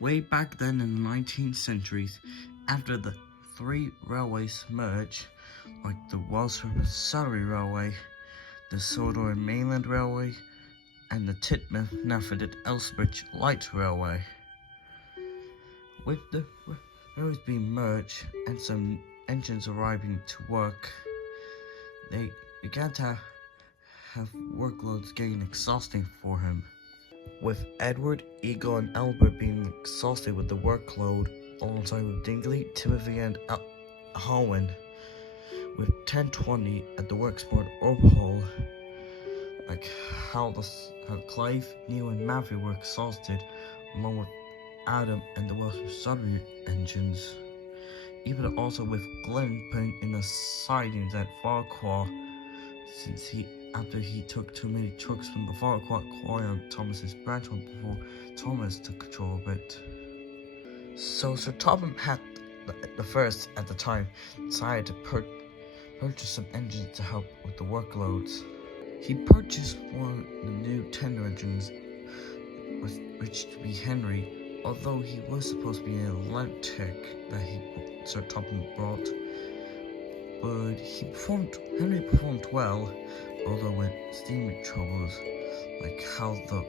Way back then in the 19th centuries, after the three railways merged, like the Welsh-Surrey Railway, the Sodor Mainland Railway, and the Teignmouth-Nafod Elsbridge Light Railway. With the railways being merged and some engines arriving to work, they began to have workloads getting exhausting for him. With Edward, Eagle, and Albert being exhausted with the workload, alongside with Dingley, Timothy, and Holwyn, with 1020 at the worksport overhaul, like how Clive, Neil, and Matthew were exhausted, along with Adam and the Welsh-Surrey engines. Even also with Glenn putting in the sidings at Farquhar, since after he took too many trucks from the Farquhar quarry on Thomas's branch one before Thomas took control of it. So Sir Topham had the first at the time decided to purchase some engines to help with the workloads. He purchased one of the new tender engines, which to be Henry, although he was supposed to be an Atlantic that Sir Topham brought. But Henry performed well, although with steam troubles, like how the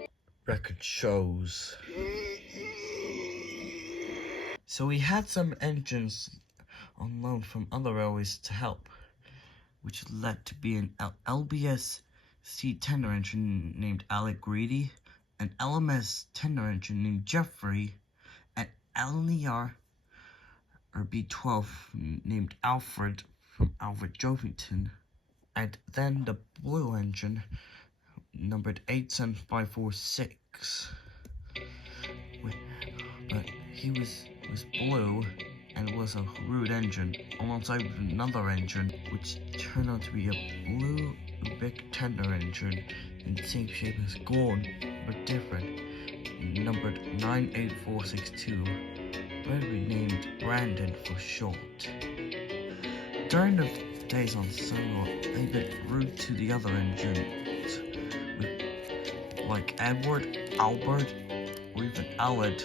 record shows. So he had some engines on loan from other railways to help, which led to be an LBS C tender engine named Alec Greedy, an LMS tender engine named Jeffrey, and LNER or B12 named Alfred from Alfred Jovington, and then the blue engine numbered 87546. But he was blue and was a rude engine, alongside with another engine which turned out to be a blue big tender engine in the same shape as Gordon, but different, numbered 98462, but renamed Brandon for short. During the days on Sunrock, they've been rude to the other engines, like Edward, Albert, or even Aled,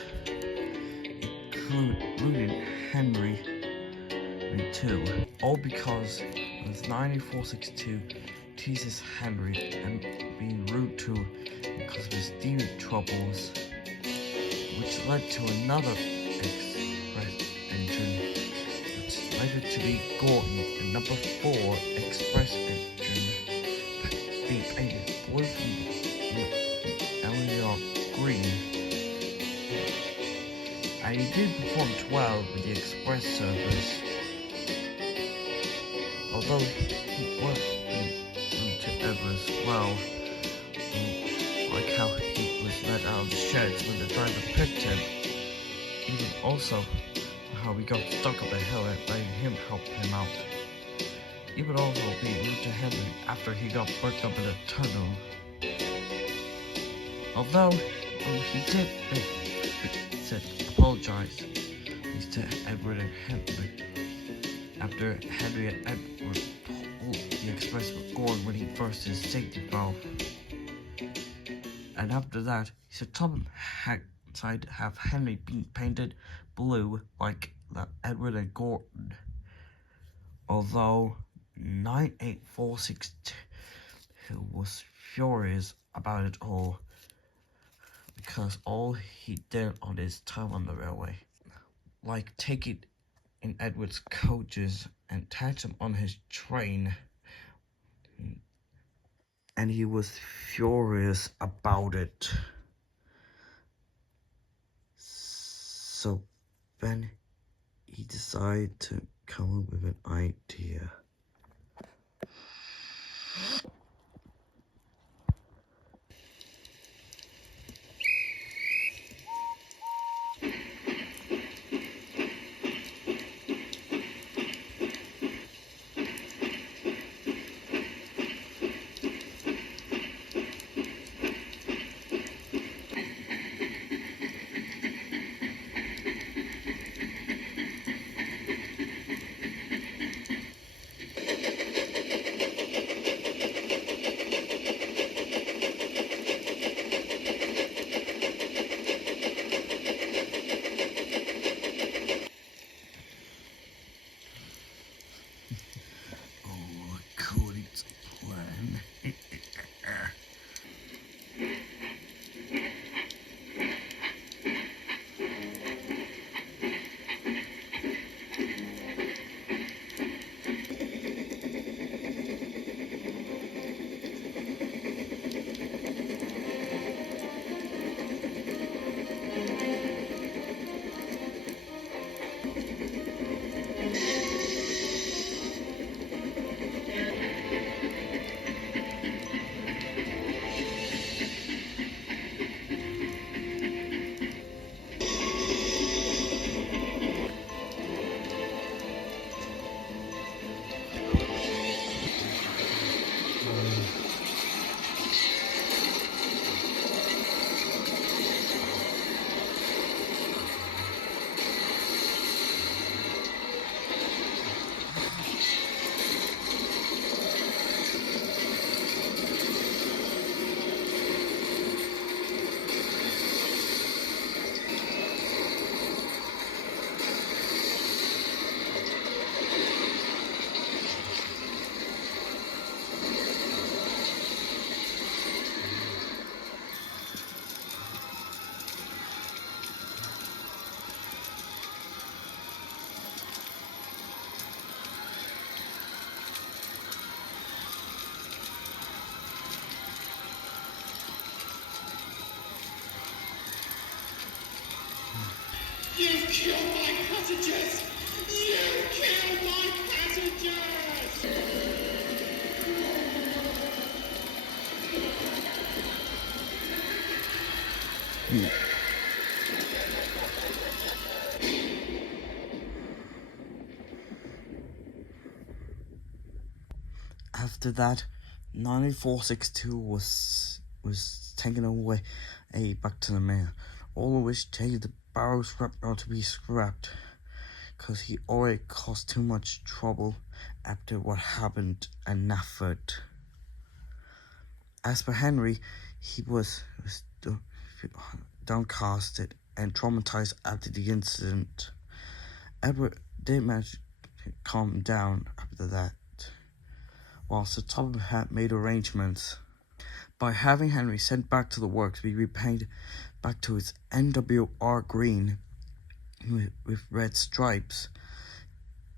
including Henry too, all because of 98462 teases Henry and being rude to him because of his steam troubles, which led to another express engine, which led it to be Gordon, the number 4 express engine, being painted blue from LNR green. And he did perform well with the express service, although he was rude to Ever as well, like how he was let out of the sheds when the driver picked him, even also how he got stuck up a hill and letting him help him out. He would also be rude to Henry after he got burnt up in a tunnel. Although he did apologize to Edward and Henry after Henry and Edward pulled the express with Gordon when he burst his safety valve. And after that, Sir Topham had decided to have Henry being painted blue like Edward and Gordon. Although 98462 was furious about it all, because all he did on his time on the railway, like taking in Edward's coaches and attach them on his train, and he was furious about it. So then he decided to come up with an idea. killed my passengers! You killed my passengers! After that, 9462 was taken away back to the mayor, all of which changed the barrel scrapyard to be scrapped, because he already caused too much trouble after what happened at Nafford. As for Henry, he was downcasted and traumatized after the incident. Edward did manage to calm down after that, whilst the Tottenham had made arrangements by having Henry sent back to the works to be repainted back to its NWR green with red stripes,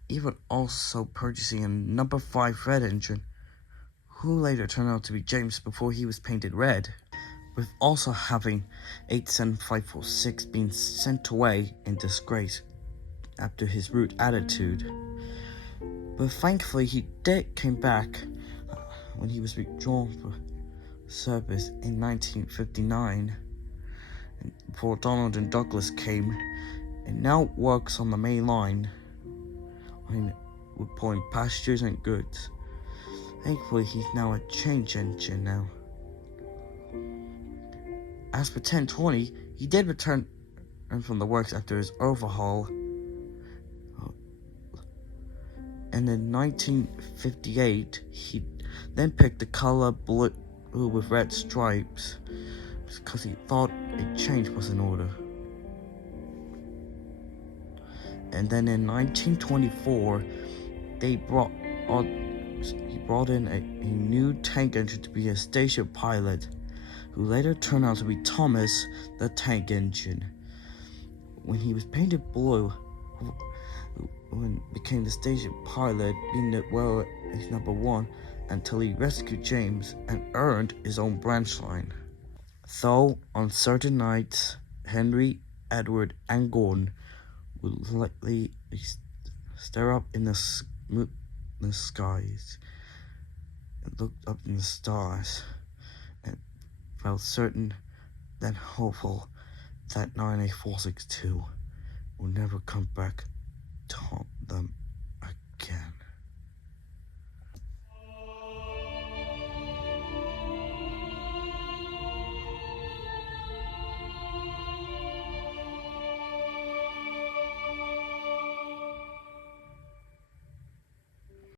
even also purchasing a number 5 red engine, who later turned out to be James before he was painted red, with also having 87546 being sent away in disgrace after his rude attitude. But thankfully he came back when he was withdrawn from service in 1959, before Donald and Douglas came, and now works on the main line with pulling passengers and goods. Thankfully he's now a change engine now. As for 1020, he did return from the works after his overhaul, and in 1958 he then picked the color blue with red stripes because he thought a change was in order. And then in 1924 he brought in a new tank engine to be a station pilot, who later turned out to be Thomas the Tank Engine. When he was painted blue, when became the station pilot, being it well as number 1 until he rescued James and earned his own branch line. Though on certain nights, Henry, Edward, and Gordon would likely stare up in the skies and looked up in the stars and felt certain, then hopeful, that 98462 will never come back to haunt them